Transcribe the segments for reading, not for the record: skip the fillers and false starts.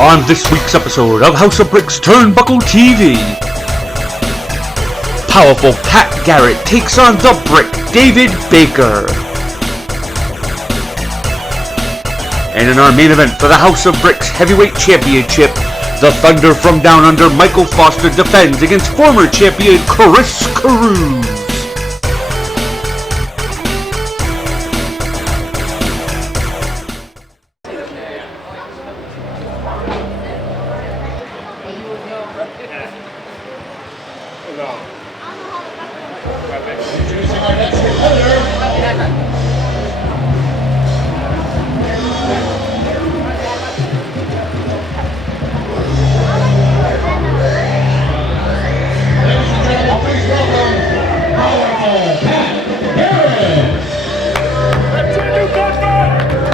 On this week's episode of HoB Turnbuckle TV, powerful Pat Garrett takes on the Brick David Baker. And in our main event for the House of Bricks Heavyweight Championship, the Thunder from Down Under Michael Foster defends against former champion Chris Cruz.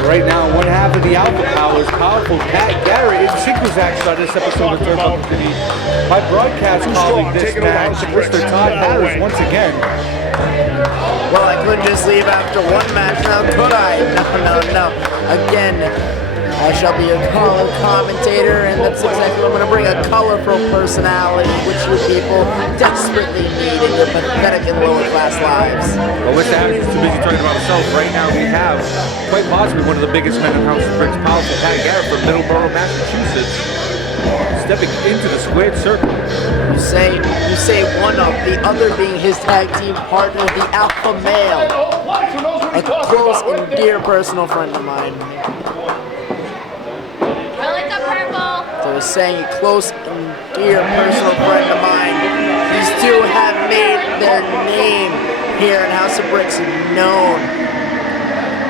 Right now, one half of the Alpha Power is powerful Pat Garrett in singles action on this episode of Turnbuckle TV. My broadcast calling this match, Mr. Todd Harris once again. Well, I couldn't just leave after one match now, could I? No. Again, I shall be a color commentator, and that's exactly what I'm going to bring, a colorful personality, which you people desperately need in your pathetic and lower-class lives. Well, Mr. Harris is too busy talking about himself. Right now, we have quite possibly one of the biggest men in House of Bricks, powerful Pat Garrett from Middleborough, Massachusetts, stepping into the squared circle. You say one of, the other being his tag team partner, the Alpha Male, a close and dear personal friend of mine. So I was saying a close and dear personal friend of mine. These two have made their name here in House of Bricks known.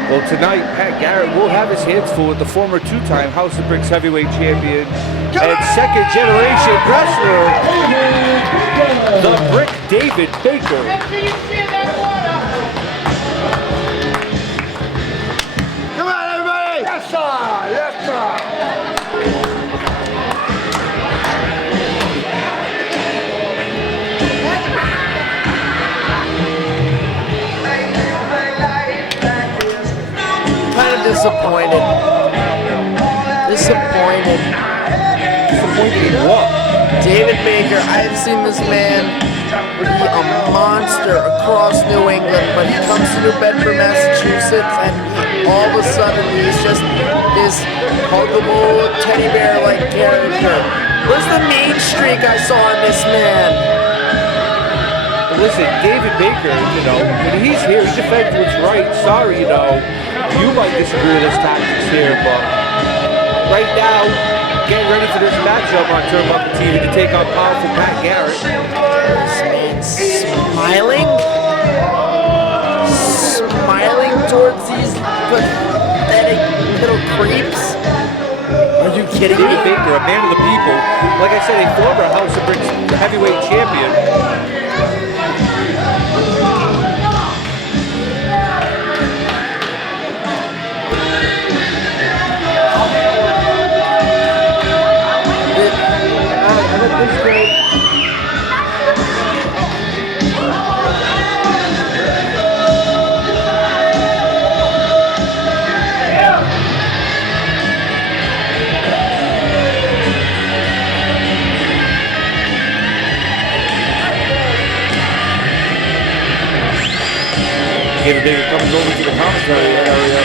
Well, tonight, Pat Garrett will have his hands full with the former two-time House of Bricks heavyweight champion and second-generation wrestler, the Brick David Baker. Come on, everybody! Yes, sir! Yes, sir! Kind of disappointed. Disappointed in what? David Baker, I have seen this man be a monster across New England, but he comes to New Bedford, Massachusetts, and all of a sudden he's just this huggable teddy bear-like character. Where's the mean streak I saw in this man? Listen, David Baker, when he's here, he defends what's right. Sorry, you might disagree with his tactics here, but right now, getting ready for this matchup on Turnbuckle TV to take on powerful Pat Garrett. This man's smiling towards these pathetic little creeps. Are you kidding me? David Baker, a man of the people, like I said, a former House of Bricks heavyweight champion. David Baker comes over to the commentary area,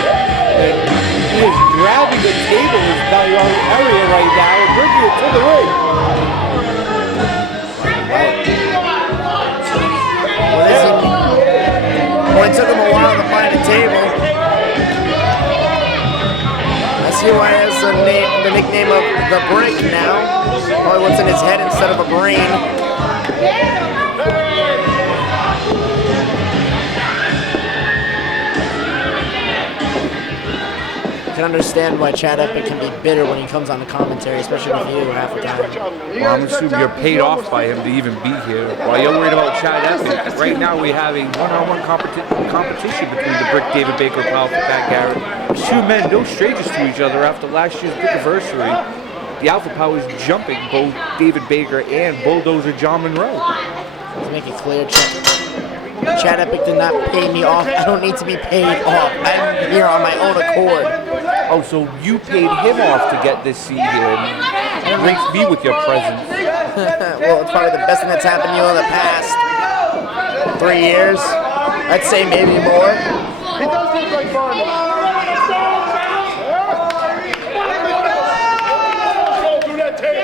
and he is grabbing the table in the area right now and bringing it to the ring. Well, it took him a while to find a table. I see why he has the nickname of the Brick now. Probably what's in his head instead of a brain. I can understand why Chad Epic can be bitter when he comes on the commentary, especially with you half the time. Well, I'm assuming you're paid off by him to even be here. While you're worried about Chad Epic, right now we have a one-on-one competition between the Brick David Baker and powerful Pat Garrett. Two men, no strangers to each other after last year's big anniversary. The Alpha Power is jumping both David Baker and Bulldozer John Monroe. To make it clear, Chad Epic did not pay me off. I don't need to be paid off. I'm here on my own accord. Oh, so you paid him off to get this seat here and graced me with your presence. Well, it's probably the best thing that's happened to you in the past 3 years. I'd say maybe more. He does look like fun. Go through that table.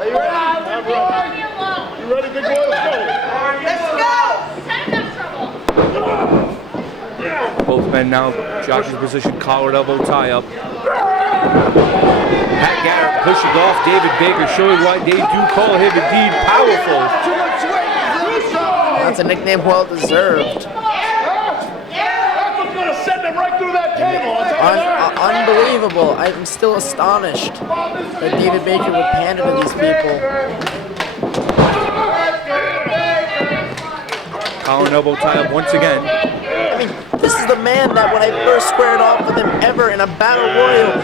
Are you ready? You ready, big boy? Let's go. Both men now, Josh's position, collar elbow tie up. Pat Garrett pushing off David Baker, showing why they do call him indeed powerful. That's a nickname well deserved. That's what's gonna send him right through that table. I'll tell you that. Unbelievable. I'm still astonished that David Baker would pander to these people. Collar and elbow tie up once again. I mean, this is the man that when I first squared off with him ever in a battle royal,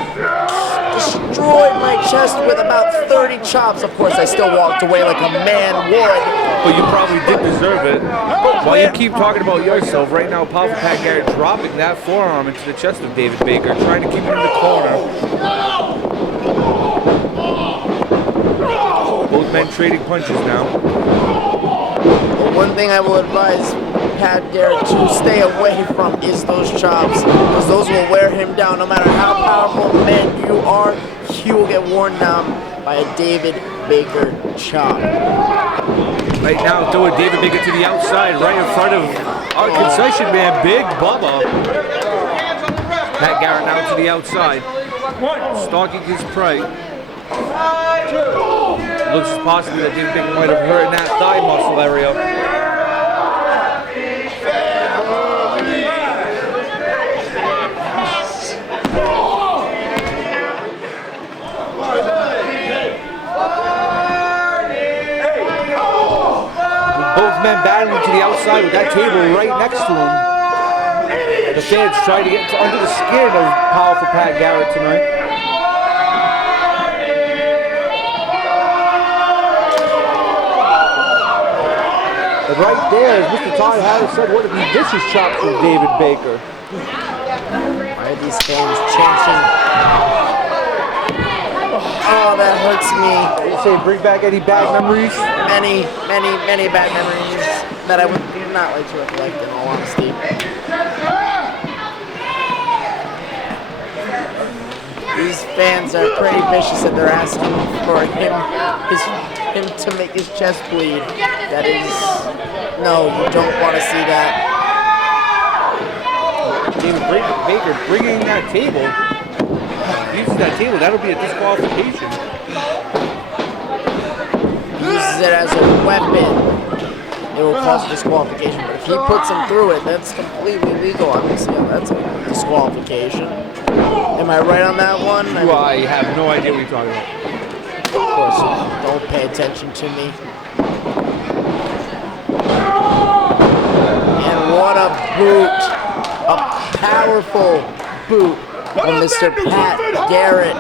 destroyed my chest with about 30 chops. Of course, I still walked away like a man would. But you probably did deserve it. While you keep talking about yourself, right now, powerful Pat Garrett dropping that forearm into the chest of David Baker, trying to keep him in the corner. Both men trading punches now. But one thing I will advise Pat Garrett to stay away from is those chops, because those will wear him down. No matter how powerful a man you are, he will get worn down by a David Baker chop. Right now, throwing David Baker to the outside, right in front of our concession man, Big Bubba. Pat Garrett now to the outside, stalking his prey. Looks possibly that David Baker might have hurt in that thigh muscle area. Both men battling to the outside with that table right next to him. The fans trying to get under the skin of powerful Pat Garrett tonight. And right there, as Mr. Todd Harris said, one of the vicious chops from David Baker. Why are these fans chanting? Oh, that hurts me. You say bring back any bad memories? Many bad memories that I would not like to recollect, in all honesty. These fans are pretty vicious and they're asking for him to make his chest bleed. That is, no, you don't want to see that. David Baker bringing that table. Uses that table, that'll be a disqualification. Uses it as a weapon. It will cause disqualification, but if he puts him through it, that's completely legal. Obviously, that's a disqualification. Am I right on that one? I have no idea what you're talking about. Of course, don't pay attention to me. And what a boot. A powerful boot from Mr. Pat Garrett.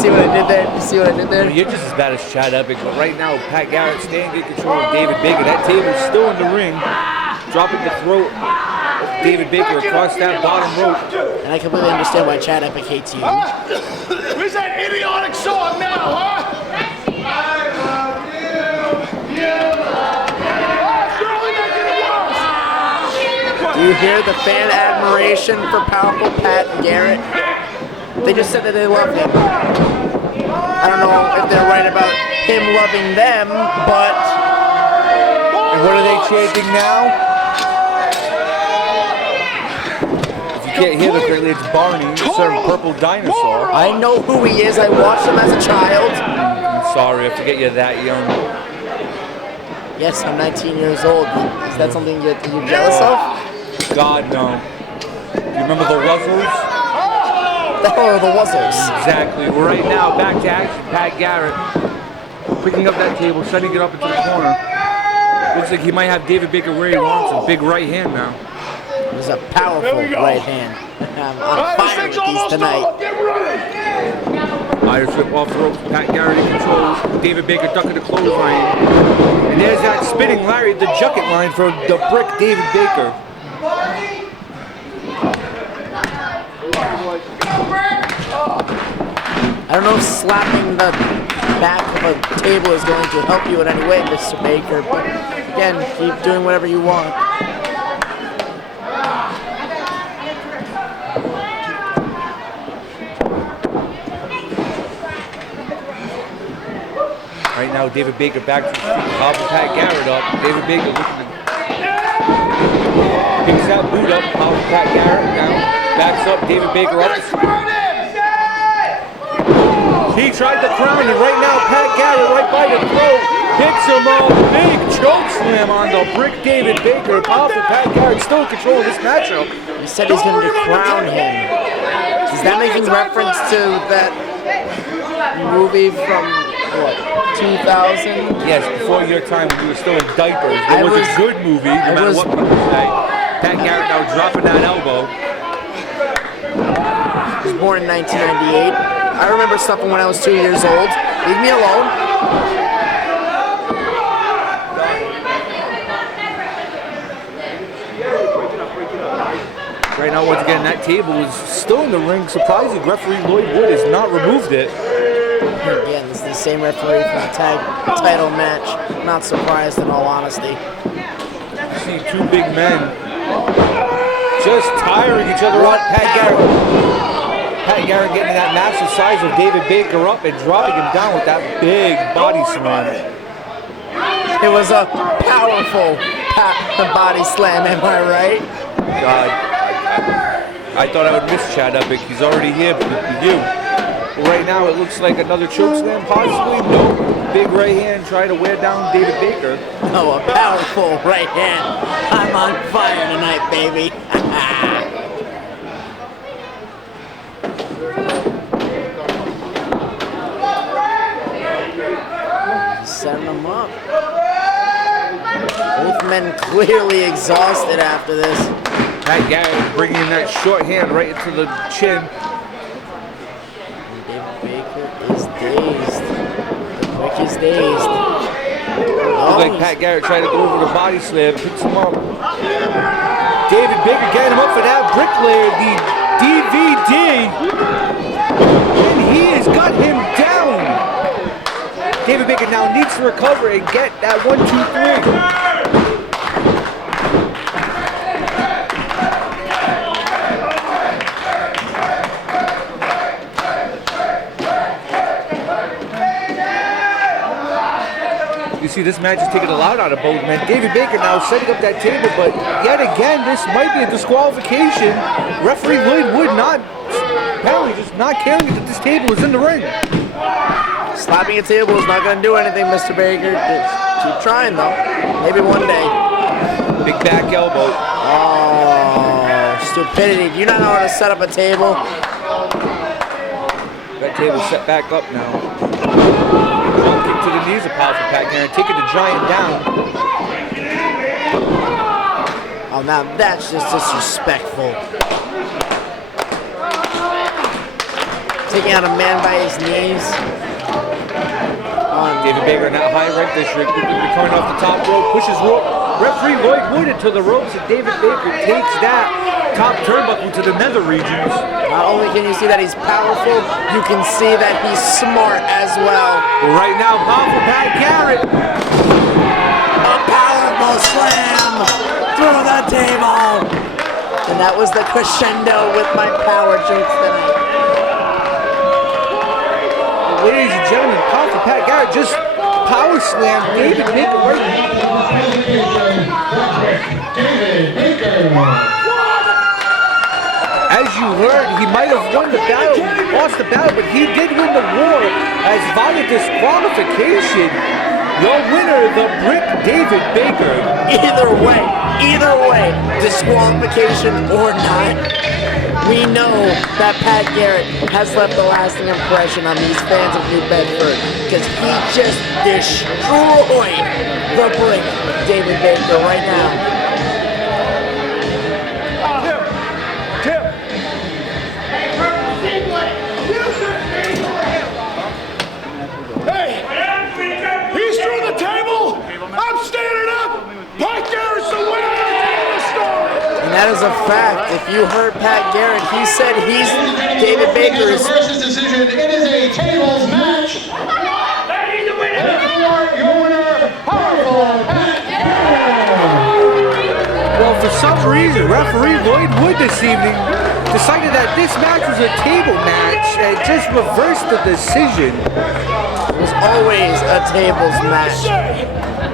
See what I did there? See what I did there? You're just as bad as Chad Epic, but right now, Pat Garrett staying in control of David Baker. That table's still in the ring, dropping the throat of David Baker across that bottom rope. And I completely understand why Chad Epic hates you. Where's that idiotic song now, huh? Do you hear the fan admiration for powerful Pat Garrett? They just said that they love him. I don't know if they're right about him loving them, but... And what are they chanting now? If you can't hear them correctly, it's Barney, Sir Purple Dinosaur. I know who he is. I watched him as a child. I'm sorry, I forget you're that young. Yes, I'm 19 years old. Is that something you're jealous of? God, no. Do you remember the Wuzzles? Oh, the Wuzzles. Exactly. Right now, back to action. Pat Garrett picking up that table, setting it up into the corner. Looks like he might have David Baker where he wants him. Big right hand now. There's a powerful right hand. I'm on fire with these tonight. Irish whip off the ropes. Pat Garrett in control. David Baker ducking the clothesline. And there's that spinning Larry, the Jucket line for the brick David Baker. I don't know if slapping the back of a table is going to help you in any way, Mr. Baker, but again, keep doing whatever you want. Right now, David Baker back to the street, popping Pat Garrett up. David Baker looking to picks that boot up, popping Pat Garrett down, backs up, David Baker up. He tried to crown, and right now, Pat Garrett right by the throat, picks him up, big choke slam on the brick David Baker. Powerful Pat Garrett still in control of this matchup. He said he's going to crown him. Is that making reference to that movie from, what, 2000? Yes, before your time when you were still in diapers. It was a good movie, no matter what people say. Pat Garrett now dropping that elbow. He was born in 1998. I remember stuff from when I was 2 years old. Leave me alone. Right now, once again, that table is still in the ring. Surprisingly, referee Lloyd Wood has not removed it. Again, this is the same referee from the tag title match. Not surprised, in all honesty. You see two big men just tiring each other up. Pat Garrett getting that massive size of David Baker up and dropping him down with that big body slam. It was a powerful body slam, am I right? God, I thought I would miss Chad Epic. He's already here with you. Right now, it looks like another choke slam, possibly. Nope. Big right hand trying to wear down David Baker. Oh, a powerful right hand. I'm on fire tonight, baby. Setting them up. Both men clearly exhausted after this. Pat Garrett bringing in that short hand right into the chin. David Baker is dazed. The quick is dazed. Looks like Pat Garrett tried to go over the body slam, picks him up. David Baker getting him up for that bricklayer, the DVD. And he has got him down. David Baker now needs to recover and get that 1, 2, 3. You see, this match is taking a lot out of both men. David Baker now setting up that table, but yet again, this might be a disqualification. Referee Lloyd Wood apparently just not caring that this table is in the ring. Slapping a table is not going to do anything, Mr. Baker. Just keep trying, though. Maybe one day. Big back elbow. Oh, stupidity. Do you not know how to set up a table? That table's set back up now. Drop kick to the knees of powerful Pat Garrett, taking the giant down. Oh, now that's just disrespectful. Taking out a man by his knees. David Baker in that high red district, coming off the top rope, pushes rope. Referee Lloyd Wood into the ropes, and David Baker takes that top turnbuckle to the nether regions. Not only can you see that he's powerful, you can see that he's smart as well. Right now, powerful Pat Garrett. A powerful slam through the table. And that was the crescendo with my power jokes tonight. Ladies and gentlemen, powerful Pat Garrett just power slam David Baker right now. As you heard, he might have won the battle, lost the battle, but he did win the war as via disqualification. Your winner, the Brick David Baker. Either way, disqualification or not, we know that Pat Garrett has left a lasting impression on these fans of New Bedford because he just destroyed the Brick David Baker right now. He's through the table. I'm standing up. Pat Garrett's the winner of the story. And That is a fact. If you heard Pat Garrett, he said David Baker is versus decision. It is a tables match. And for your winner, powerful Pat Garrett. Well, for some reason, referee Lloyd Wood this evening decided that this match was a table match and just reversed the decision. It was always a tables match.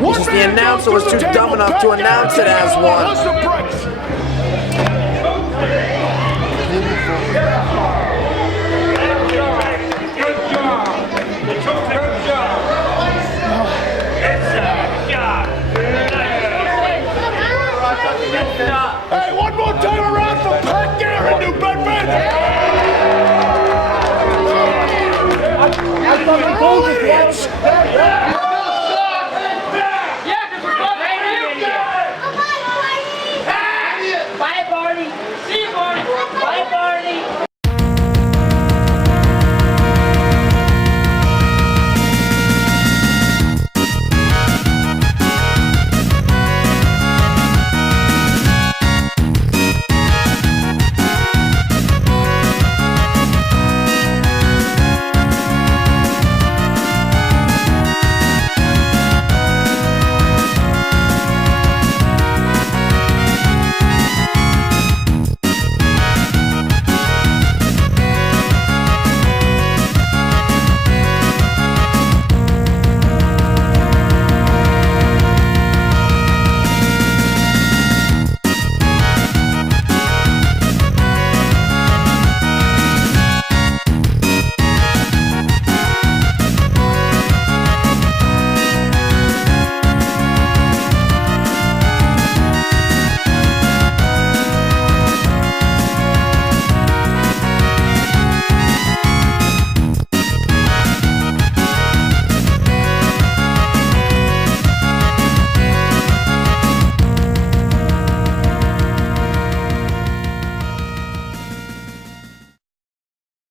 Because the announcer was too dumb enough to announce it as one. Hey, one more time around for Pat Garrett, New Bedford! Bye, Barney. See you, Barney. Bye, Barney.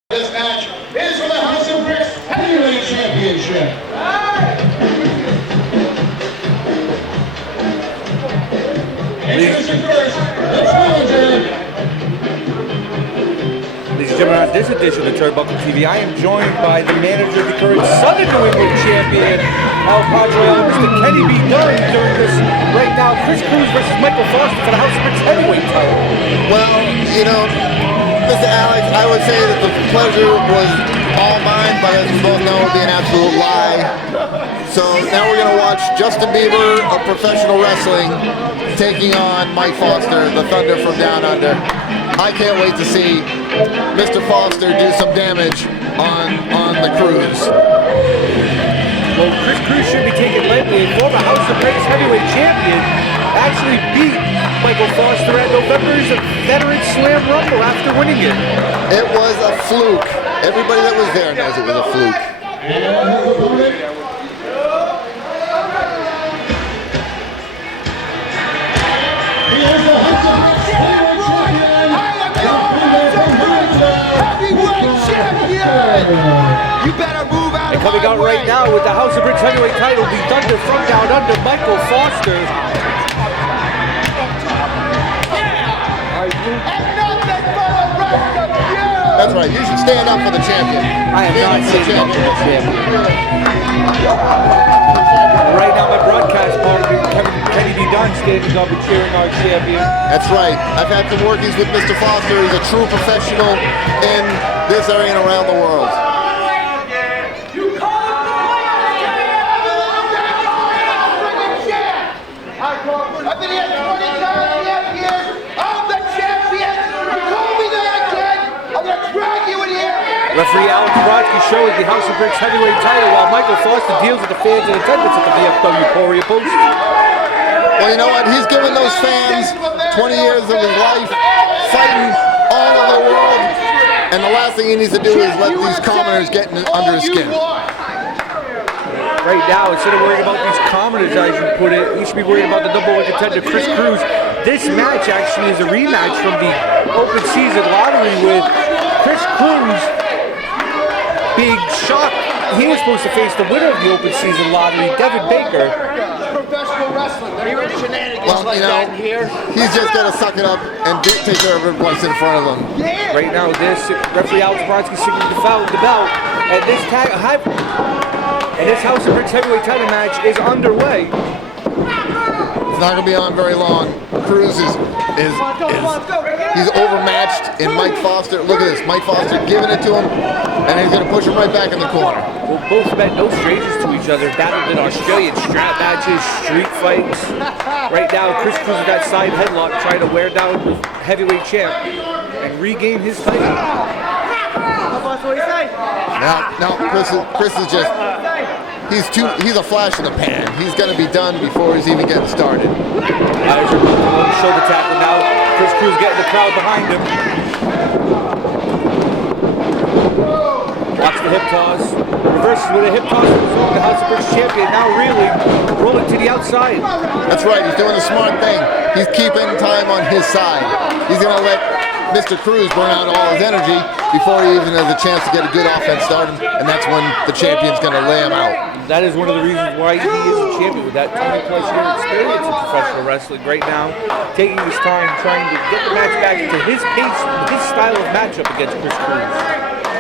This match is for the House of Bricks Heavyweight Championship. Introducing first, the challenger. Ladies and gentlemen, on this edition of Turnbuckle TV, I am joined by the manager of the current Southern New England champion, El Padre, Mr. Kenny B Dunne, doing this right now. Chris Cruz versus Michael Foster for the House of Bricks heavyweight title. Well, you know, Mr. Alex, I would say that the pleasure was all mine, but as we both know, it would be an absolute lie. So now we're going to watch Justin Bieber of professional wrestling taking on Mike Foster, the Thunder from Down Under. I can't wait to see Mr. Foster do some damage on the Cruz. Well, Chris Cruz should be taken lightly. A former House of Bricks heavyweight champion actually beat Michael Foster at November's Veteran Slam Rumble after winning it. It was a fluke. Everybody that was there knows it was a fluke. You better move out. And coming out right now with the House of Bricks heavyweight title, the Thunder from Down Under, Michael Foster. That's right. You should stand up for the champion. I am not standing up for the champion. Right now, my broadcast partner, Kenny B Dunne, standing up and cheering our champion. That's right. I've had some workings with Mr. Foster. He's a true professional in this area and around the world. I've been here 20 years. I'm the champion. You call me that again, I'm going to drag you in here. Referee Alyx Landell showing the House of Bricks heavyweight title while Michael Foster deals with the fans in attendance at the VFW Poria Post. Well, you know what? He's given those fans 20 years of his life fighting all over the world. And the last thing he needs to do is let these commoners get under his skin. Right now, instead of worrying about these commoners, as you put it, he should be worried about the number one contender, Chris Cruz. This match actually is a rematch from the open season lottery with Chris Cruz being shocked. He was supposed to face the winner of the open season lottery, Devin Baker. professional wrestling. There are no shenanigans Well, like you know, that in here. he's just got to suck it up and take care of what's in front of him. Right now, this referee Alyx Landell signaling the bell, and this House of Bricks heavyweight title match is underway. It's not going to be on very long. Cruz is he's overmatched in Mike Foster. Look at this, Mike Foster giving it to him, and he's going to push him right back in the corner. Well, both men no strangers to each other. Battled in Australian strap matches, street fights. Right now, Chris Cruz with that side headlock trying to wear down the heavyweight champ and regain his title. Now Chris is just he's a flash in the pan. He's going to be done before he's even getting started. There's a shoulder tackle now. Chris Cruz getting the crowd behind him. Watch the hip toss. Reverses with a hip toss from the House of Bricks champion. Now really rolling to the outside. That's right. He's doing the smart thing. He's keeping time on his side. He's going to let Mr. Cruz burn out all his energy before he even has a chance to get a good offense started, and that's when the champion's going to lay him out. That is one of the reasons why he is a champion, with that 20-plus year experience in professional wrestling. Right now, taking his time, trying to get the match back to his pace, his style of matchup against Chris Cruz.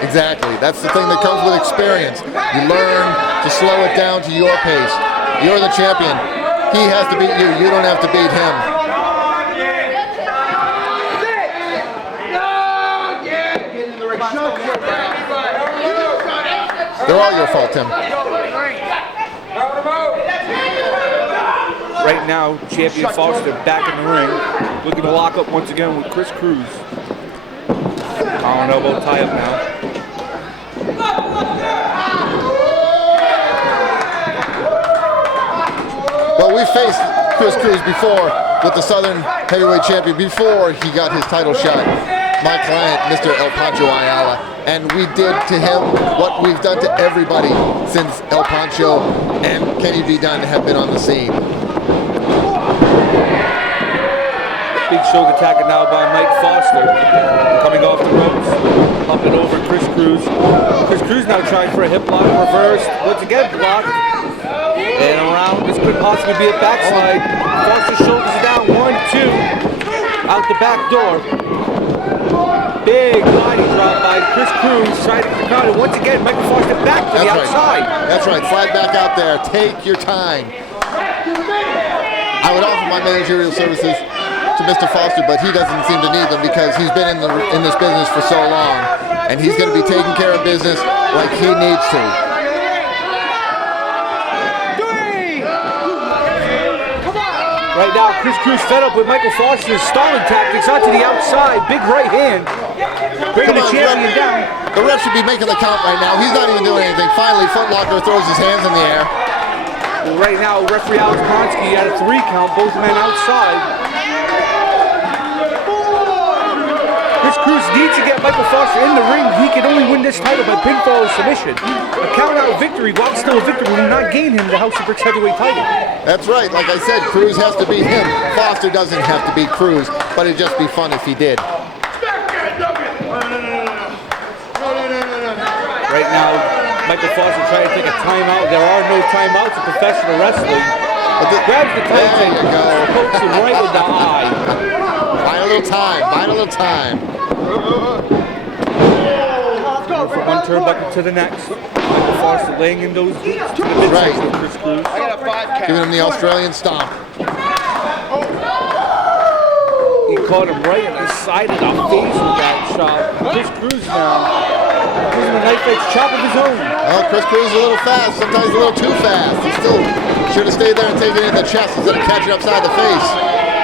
Exactly. That's the thing that comes with experience. You learn to slow it down to your pace. You're the champion. He has to beat you. You don't have to beat him. They're all your fault, Tim. Right now, champion Foster back in the ring, looking to lock up once again with Chris Cruz. Collar elbow tie up now. Well, we faced Chris Cruz before with the Southern Heavyweight Champion before he got his title shot. My client, Mr. El Pancho Ayala, and we did to him what we've done to everybody since El Pancho and Kenny B Dunne have been on the scene. Big shoulder tackle now by Mike Foster, coming off the ropes, up and over Chris Cruz. Chris Cruz now trying for a hip lock, reversed, once again blocked, and around. This could possibly be a backslide. Foster's shoulders are down, 1, 2, out the back door. Big body drop by Chris Cruz, trying to get the crowd, and once again, Michael Foster back to the outside. That's right, slide back out there, take your time. I would offer my managerial services to Mr. Foster, but he doesn't seem to need them because he's been in this business for so long, and he's going to be taking care of business like he needs to. Right now, Chris Cruz fed up with Michael Foster's stalling tactics onto the outside. Big right hand. Bringing the champion down. The ref should be making the count right now. He's not even doing anything. Finally, Footlocker throws his hands in the air. Well, right now, referee Alyx Landell at a 3 count, both men outside. Chris Cruz needs to get Michael Foster in the ring. He can only win this title by pinfall or submission. A count-out victory, while still a victory, will not gain him the House of Bricks heavyweight title. That's right. Like I said, Cruz has to beat him. Foster doesn't have to beat Cruz, but it'd just be fun if he did. Right now, Michael Foster trying to take a timeout. There are no timeouts in professional wrestling. Grabs the title and pokes him right in the eye. Bide a little time. Bide a little time. From one turnbuckle to the next. Michael Foster laying in those boots to the midsection of Chris Cruz. Giving him the Australian stomp. He caught him right in the side of the face with that chop. Chris Cruz now using a knife edge chop of his own. Well, Chris Cruz is a little fast, sometimes a little too fast. He still should have stayed there and taken it in the chest instead of catching upside the face.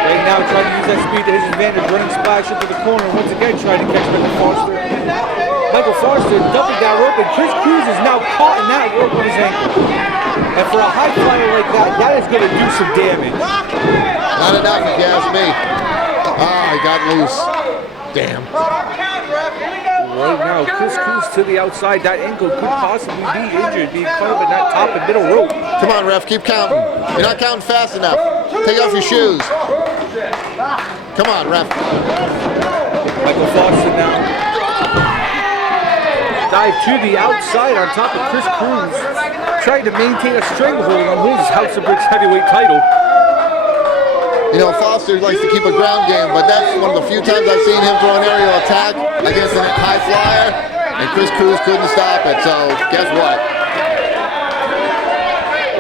Right now trying to use that speed to his advantage, running splash into the corner, once again trying to catch Michael Foster. Michael Foster dumping that rope, and Chris Cruz is now caught in that rope on his ankle. And for a high flyer like that, that is going to do some damage. Not enough if you ask me. He got loose. Damn. Right now, Chris Cruz to the outside. That ankle could possibly be injured, being caught up in that top and middle rope. Come on, ref, keep counting. You're not counting fast enough. Take off your shoes. Come on, ref. Michael Foster now. Dive to the outside on top of Chris Cruz, trying to maintain a stranglehold on his House of Bricks heavyweight title. You know, Foster likes to keep a ground game, but that's one of the few times I've seen him throw an aerial attack against a high flyer, and Chris Cruz couldn't stop it, so guess what?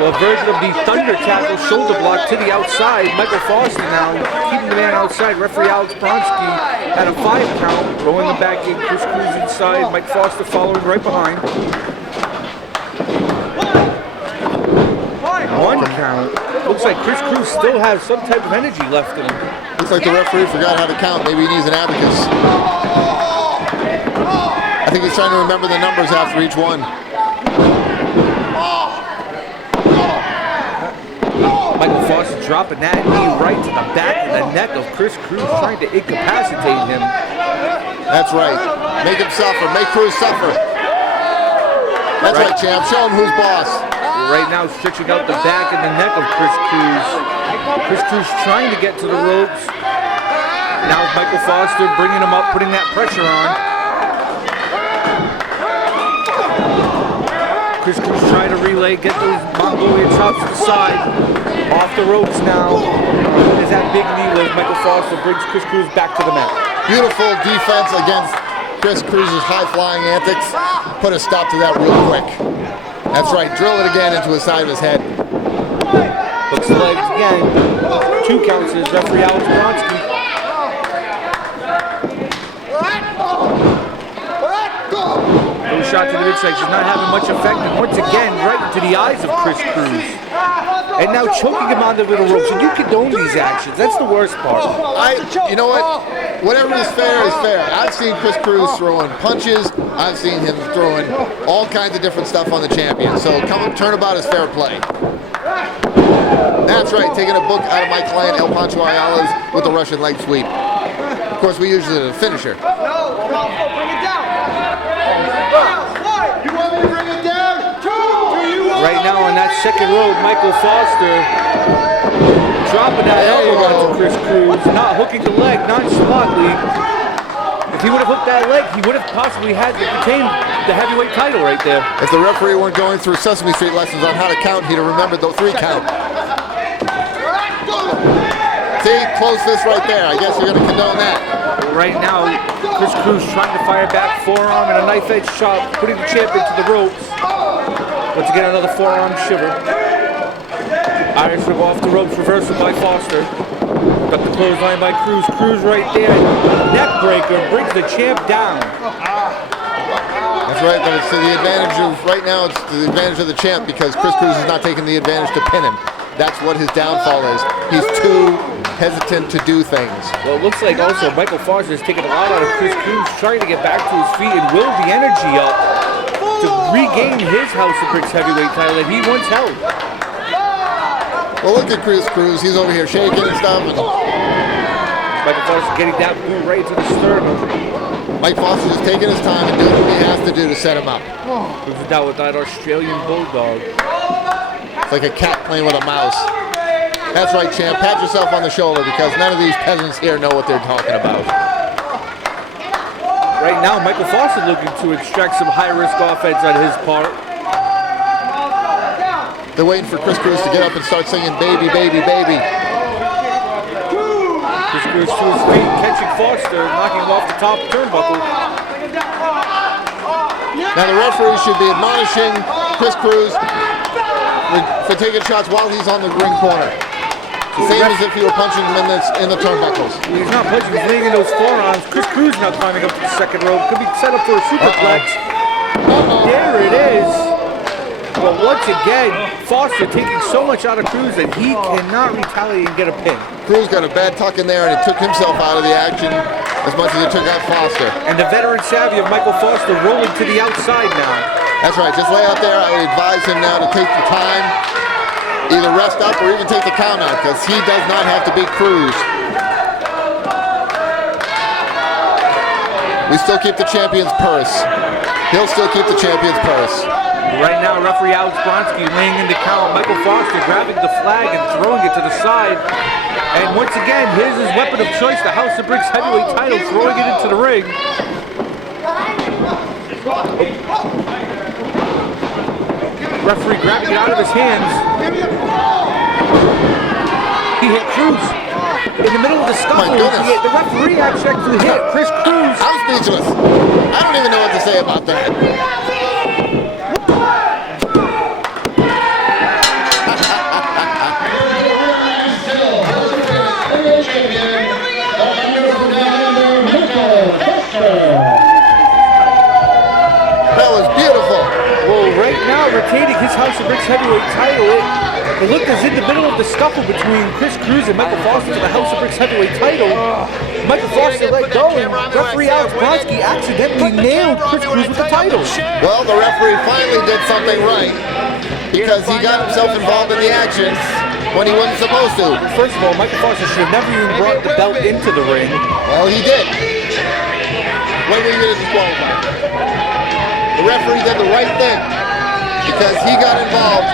Well, a version of the thunder tackle shoulder block to the outside. Michael Foster now keeping the man outside. Referee Alyx Landell at a 5 count, rolling him back in. Chris Cruz inside. Mike Foster following right behind. 1 count. Looks like Chris Cruz still has some type of energy left in him. Looks like the referee forgot how to count. Maybe he needs an abacus. I think he's trying to remember the numbers after each one. Michael Foster dropping that knee right to the back of the neck of Chris Cruz, trying to incapacitate him. That's right. Make him suffer. Make Cruz suffer. That's right, champ. Show him who's boss. Right now, stretching out the back and the neck of Chris Cruz. Chris Cruz trying to get to the ropes. Now Michael Foster bringing him up, putting that pressure on. Chris Cruz trying to relay, get those Mongolian chops to the side. Off the ropes now. There's that big knee lift. Michael Foster brings Chris Cruz back to the mat. Beautiful defense against Chris Cruz's high-flying antics. Put a stop to that real quick. That's right, drill it again into the side of his head. Hooks the legs again. 2 counts is referee Alyx Landell. No shot to the midsection, not having much effect, and once again, right into the eyes of Chris Cruz. And now choking him on the little ropes, and you condone these actions. That's the worst part. You know what? Whatever is fair is fair. I've seen Chris Cruz throwing punches. I've seen him throwing all kinds of different stuff on the champion. So turnabout is fair play. That's right, taking a book out of my client El Pancho Ayala's with the Russian leg sweep. Of course, we use it as a finisher. Bring it down. You want me to bring it down? Right now on that second rope, Michael Foster dropping that elbow onto Chris Cruz, not hooking the leg nonchalantly. If he would have hooked that leg, he would have possibly had to retain the heavyweight title right there. If the referee weren't going through Sesame Street lessons on how to count, he'd have remembered the 3 count. See, close fist right there. I guess you're going to condone that. Right now, Chris Cruz trying to fire back forearm and a knife edge chop, putting the champion to the ropes. Once again, another forearm shiver. Irish whip off the ropes, reversal by Foster. Got the clothesline by Cruz. Cruz right there. Neck breaker brings the champ down. That's right, but it's to the advantage of, right now, it's to the advantage of the champ because Chris Cruz is not taking the advantage to pin him. That's what his downfall is. He's too hesitant to do things. Well, it looks like also Michael Foster is taking a lot out of Chris Cruz, trying to get back to his feet and will the energy up to regain his House of Bricks heavyweight title that he once held. Well, look at Chris Cruz. He's over here shaking and stuff. And Michael Foster getting that boot right to the sternum. Mike Foster just taking his time and doing what he has to do to set him up. Who's down with that Australian bulldog? It's like a cat playing with a mouse. That's right, champ. Pat yourself on the shoulder because none of these peasants here know what they're talking about. Right now, Michael Foster looking to extract some high-risk offense on his part. They're waiting for Chris Cruz to get up and start singing "Baby, Baby, Baby." Chris Cruz to his feet, catching Foster, knocking him off the top turnbuckle. Now the referee should be admonishing Chris Cruz for taking shots while he's on the ring corner. Same as if he were punching him in the turnbuckles. He's not punching, he's laying in those forearms. Chris Cruz now climbing up to the second rope. Could be set up for a superplex. There it is. But once again, Foster taking so much out of Cruz that he cannot retaliate and get a pin. Cruz got a bad tuck in there and he took himself out of the action as much as he took out Foster. And the veteran savvy of Michael Foster rolling to the outside now. That's right, just lay out there. I would advise him now to take the time, either rest up or even take the count out because he does not have to beat Cruz. We still keep the champion's purse. He'll still keep the champion's purse. Right now, referee Alyx Landell laying in the count. Michael Foster grabbing the flag and throwing it to the side. And once again, his weapon of choice, the House of Bricks heavyweight title, throwing it into the ring. Referee grabbing it out of his hands. He hit Cruz. in the middle of the scuffle. My goodness. The referee actually hit Chris Cruz. I'm speechless. I don't even know what to say about that. That was beautiful. Well, right now, retaining his House of Bricks heavyweight title, it looked as in the middle of the scuffle between Chris Cruz and Michael Foster for the House of Bricks heavyweight title. Michael Foster let go, and referee Alex Bronski accidentally nailed Chris Cruz with the title. Well, the referee finally did something right because he got himself involved in the action when he wasn't supposed to. First of all, Michael Foster should have never even brought the belt into the ring. Well, he did. When he was disqualified. The referee did the right thing because he got involved,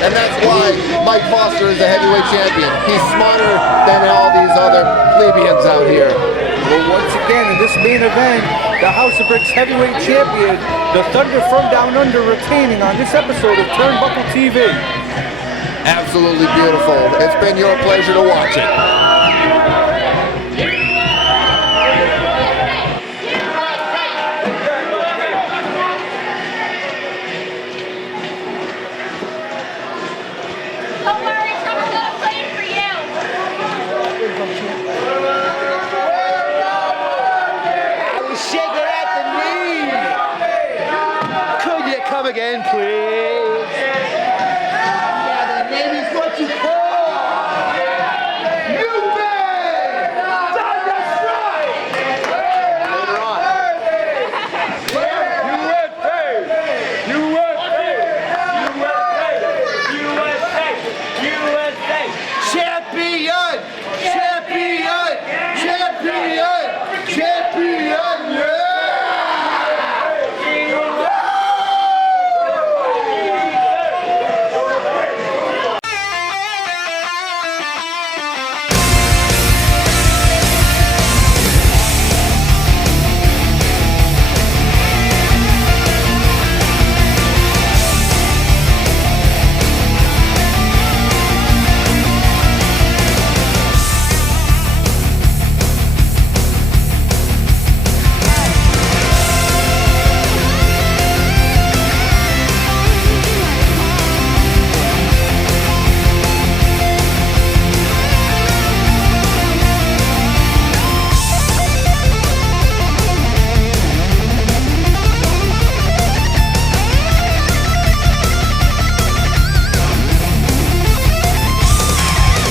and that's why Mike Foster is a heavyweight champion. He's smarter than all these other plebeians out here. Well, once again, in this main event, the House of Bricks heavyweight champion, the Thunder from Down Under, retaining on this episode of Turnbuckle TV. Absolutely beautiful. It's been your pleasure to watch it. Again, please.